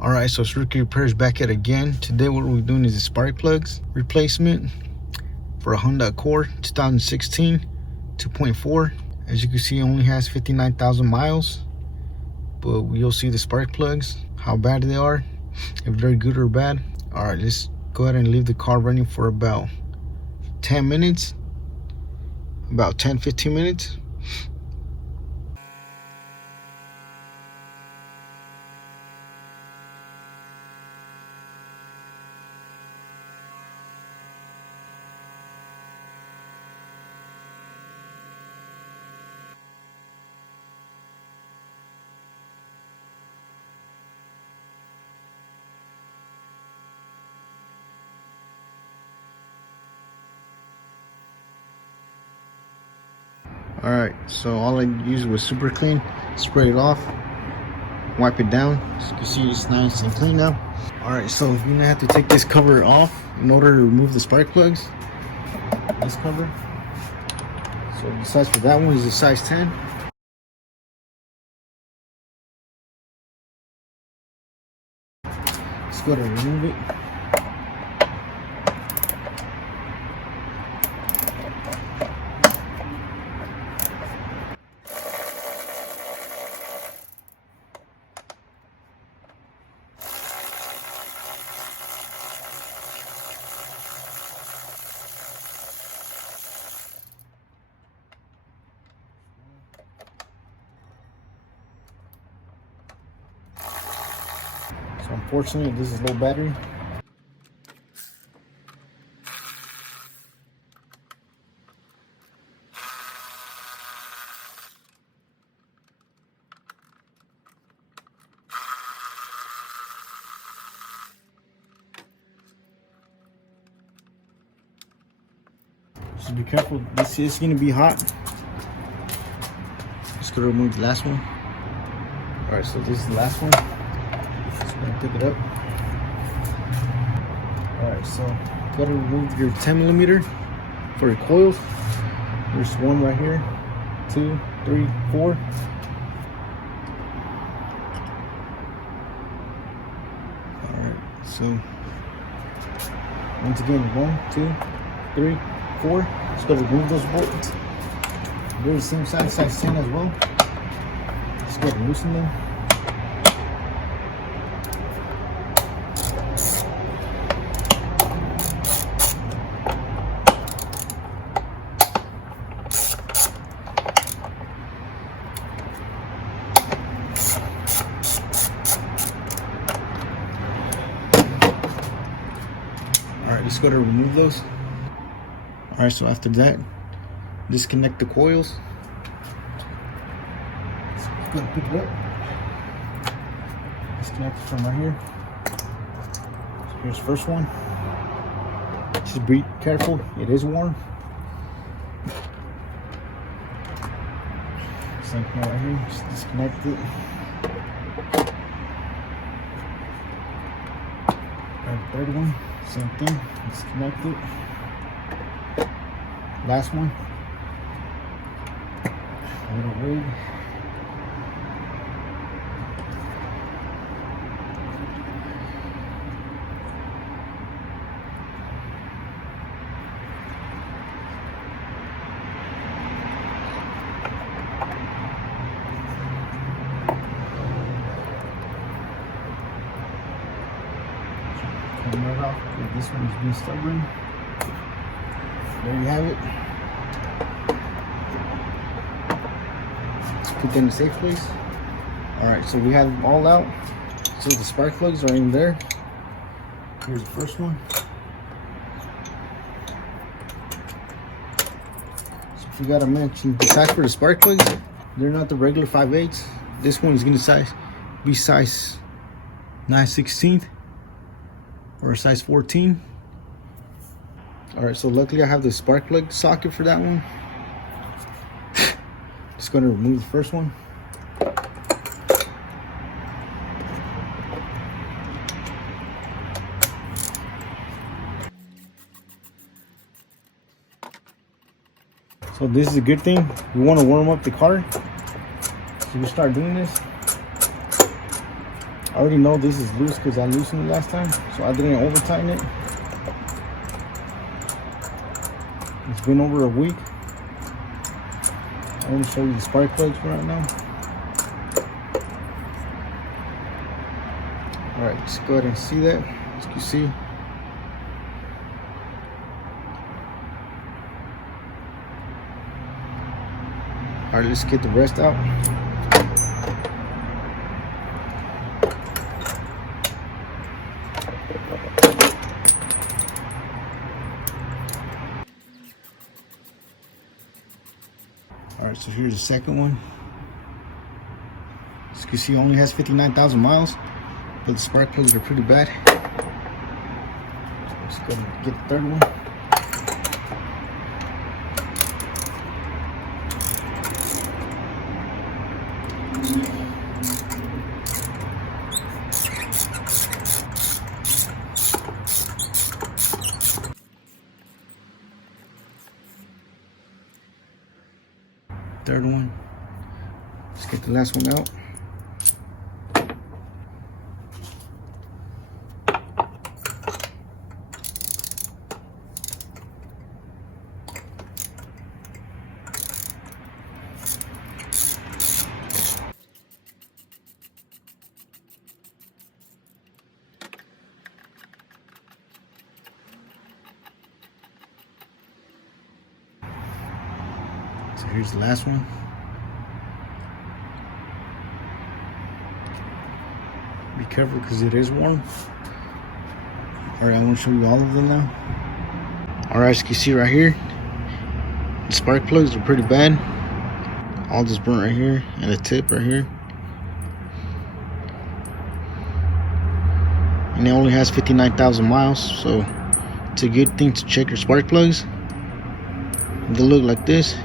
Alright, so Circuit Repairs back at again. Today what we're doing is a spark plugs replacement for a Honda Accord 2016 2.4. As you can see, it only has 59,000 miles, but you'll see the spark plugs, how bad they are, if they're good or bad. Alright, let's go ahead and leave the car running for about 10 minutes, about 10-15 minutes. Alright, so all I used was super clean, spray it off, wipe it down. As you can see, it's nice and clean now. Alright, so you're gonna have to take this cover off in order to remove the spark plugs. This cover. So the size for that one is a size 10. Let's go ahead and remove it. So unfortunately, this is low battery. So be careful, this is going to be hot. Just going to remove the last one. Alright, so this is the last one. Just going to pick it up. Alright, so got to remove your 10mm for your coils. There's one right here, 2, 3, 4. Alright, so once again, 1, 2, 3, 4. Just got to remove those bolts. They're the same size, size 10 as well. Just got to loosen them. Alright, just got to remove those. Alright, so after that, disconnect the coils. Just go and pick it up. Disconnect it from right here. So here's the first one. Just be careful, it is warm. Same thing right here, just disconnect it. And the third one, same thing, disconnect it. Last one, a little rig. Come right off. Okay, this one is being stubborn. There you have it. Let's put that in a safe place. Alright, so we have them all out. So the spark plugs are in there. Here's the first one. So if you gotta mention the size for the spark plugs, they're not the regular 5/8. This one is gonna be size 9/16 or size 14. Alright, so luckily I have the spark plug socket for that one. Just going to remove the first one. So this is a good thing. We want to warm up the car. So we start doing this. I already know this is loose because I loosened it last time, so I didn't over tighten it. It's been over a week. I want to show you the spark plugs right now. Alright, let's go ahead and see that. As you can see, alright, let's get the rest out. Alright, so here's the second one. As you can see, it only has 59,000 miles, but the spark plugs are pretty bad. Let's go ahead and get the third one. Third one. Let's get the last one out. So here's the last one. Be careful because it is warm. Alright, I want to show you all of them now. Alright, as you can see right here, the spark plugs are pretty bad. All just burnt right here, and the tip right here. And it only has 59,000 miles, so it's a good thing to check your spark plugs. If they look like this,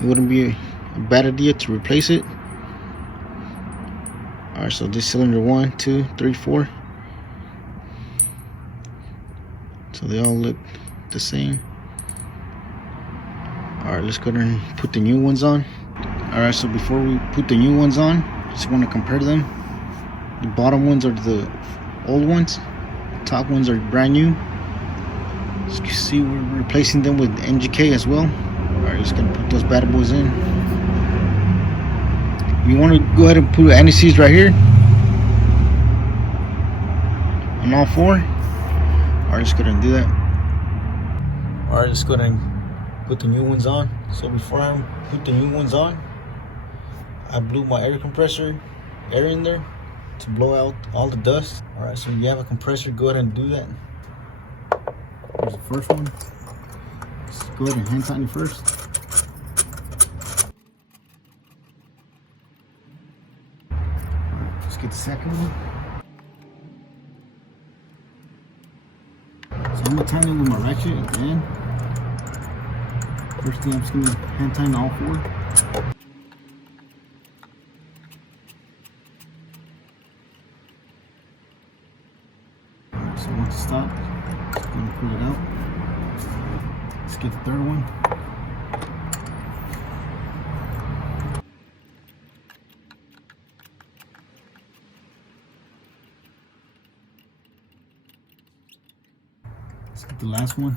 it wouldn't be a bad idea to replace it. Alright, so this cylinder 1, 2, 3, 4. So they all look the same. Alright, let's go ahead and put the new ones on. Alright, so before we put the new ones on, just want to compare them. The bottom ones are the old ones. The top ones are brand new. As you can see, we're replacing them with NGK as well. Alright, just gonna put those bad boys in. You want to go ahead and put anti-seize right here on all four. Alright, just go ahead and do that. Alright, just go ahead and put the new ones on. So before I put the new ones on, I blew my air compressor air in there to blow out all the dust. Alright, so if you have a compressor, go ahead and do that. Here's the first one. Let's go ahead and hand tighten it first. Alright, let's get the second one. So I'm gonna tighten it with my ratchet again. First thing, I'm just gonna hand tighten all four. Alright, so once it stops, just gonna pull it out. Let's get the third one. Let's get the last one.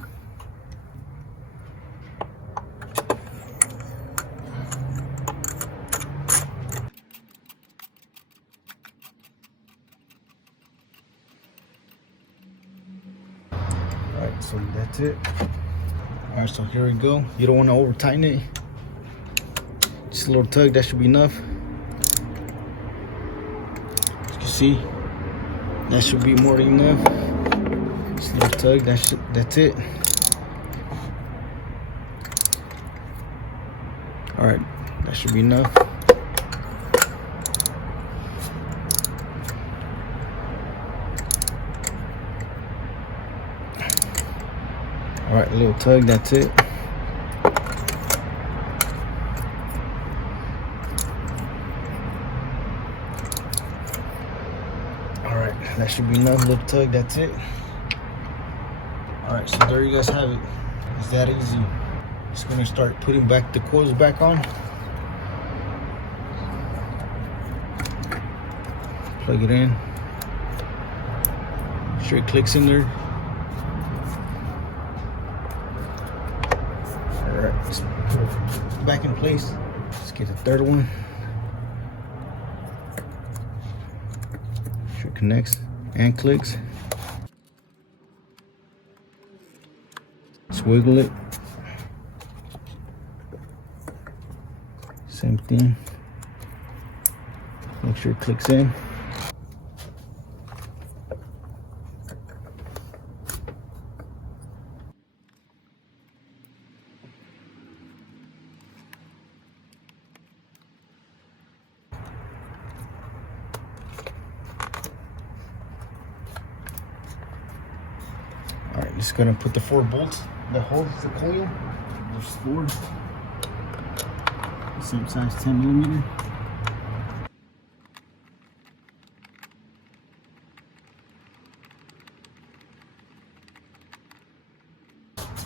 Alright, so that's it. Alright, so here we go. You don't want to over tighten it. Just a little tug, that should be enough. As you can see, that should be more than enough. Just a little tug, that's it. Alright, that should be enough. Alright, a little tug, that's it. Alright, that should be enough. Little tug, that's it. Alright, so there you guys have it. It's that easy. Just gonna start putting back the coils back on. Plug it in. Straight clicks in there. Alright, let's put it back in place. Let's get the third one. Sure connects and clicks. Wiggle it. Same thing. Make sure it clicks in. All right, just gonna put the 4 bolts that holds the coil. There's 4. Same size, 10mm.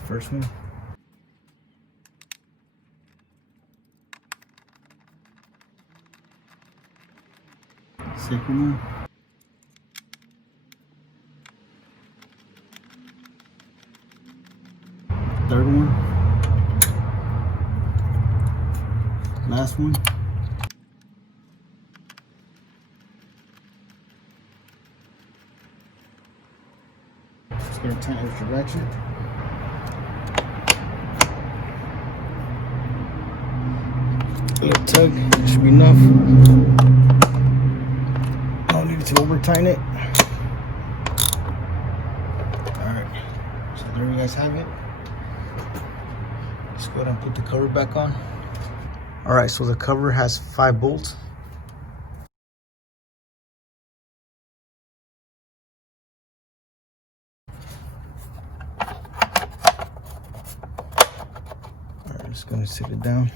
First one. Second one. Third one. Last one. Just gonna tighten this direction. A little tug should be enough. I don't need to over tighten it. Alright, so there you guys have it. Let's go ahead and put the cover back on. Alright, so the cover has 5 bolts. Alright, just gonna sit it down.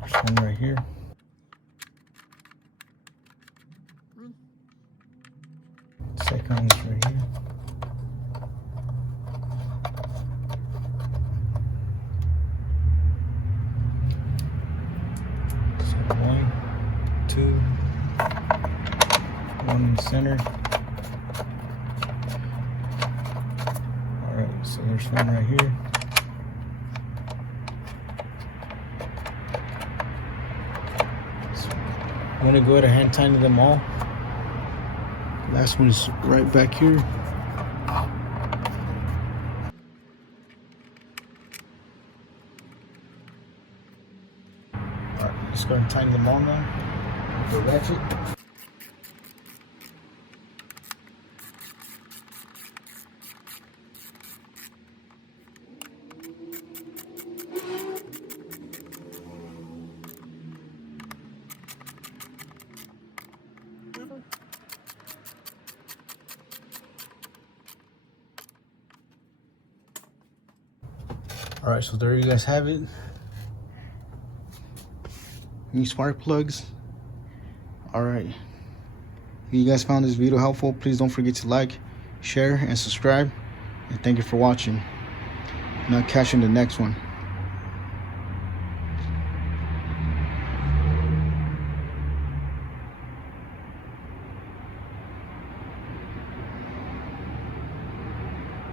There's one right here. Second one is right here. So 1, 2, 1 in the center. Alright, so there's one right here. I'm gonna go ahead and hand tighten them all. Last one is right back here. Alright, just go ahead and tighten them all now. The ratchet. All right, so there you guys have it. New spark plugs. All right. If you guys found this video helpful, please don't forget to like, share, and subscribe. And thank you for watching. And I'll catch you in the next one.